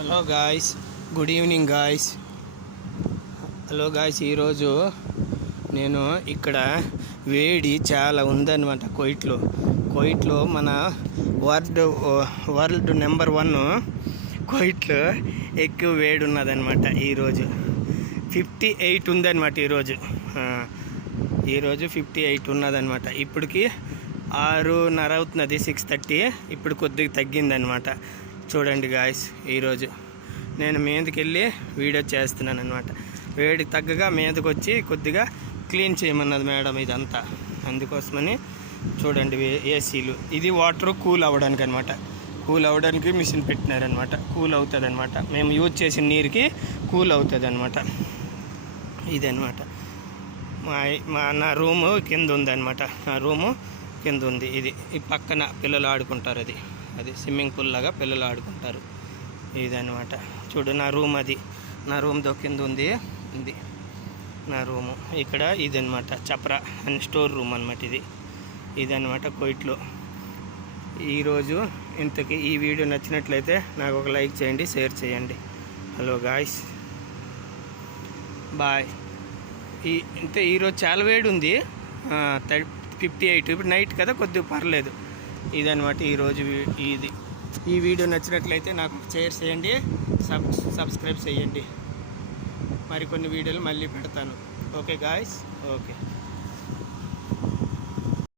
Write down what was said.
Hello guys, good evening guys. Hello guys, ఈరోజు నేను ఇక్కడ వేడి చాలా ఉందన్నమాట. కోయిట్లో మన వరల్డ్ నెంబర్ 1 కోయిట్లో ఎక్కువ వేడి ఉన్నదన్నమాట. ఈరోజు 58 ఉందన్నమాట. ఈరోజు 58 ఉన్నదన్నమాట. ఇప్పటికి 6:30 అవుతున్నది, 6:30. ఇప్పుడు కొద్దిగా తగ్గిందనమాట. చూడండి గాయస్, ఈరోజు నేను మీదకి వెళ్ళి వీడియో చేస్తున్నాను అనమాట. వేడి తగ్గగా మీదకి వచ్చి కొద్దిగా క్లీన్ చేయమన్నది మేడం ఇదంతా. అందుకోసమని చూడండి ఏసీలు. ఇది వాటర్ కూల్ అవ్వడానికి అనమాట. కూల్ అవ్వడానికి మిషన్ పెట్టినారనమాట. కూల్ అవుతుంది అనమాట. మేము యూజ్ చేసిన నీరుకి కూల్ అవుతుంది అనమాట. ఇదనమాట నా రూము కింద ఉందన్నమాట. నా రూము కింద ఉంది. ఇది ఈ పక్కన పిల్లలు ఆడుకుంటారు. అది స్విమ్మింగ్ పూల్ లాగా పిల్లలు ఆడుకుంటారు. ఇదనమాట. చూడు నా రూమ్. నా రూమ్ కింద ఉంది. ఇది నా రూము. ఇక్కడ ఇదనమాట చప్రా అని స్టోర్ రూమ్ అనమాట. ఇదనమాట కోయిట్లో ఈరోజు. ఇంతకీ ఈ వీడియో నచ్చినట్లయితే నాకు ఒక లైక్ చేయండి, షేర్ చేయండి. Hello guys, bye. ఈరోజు చాలా వేడి ఉంది, 58. ఇప్పుడు నైట్ కదా, కొద్దిగా పర్లేదు. ఇదనమాట ఈరోజు. ఈ వీడియో నచ్చినట్లయితే నాకు షేర్ చేయండి, సబ్స్క్రైబ్ చేయండి. మరికొన్ని వీడియోలు మళ్ళీ పెడతాను. Okay guys, okay.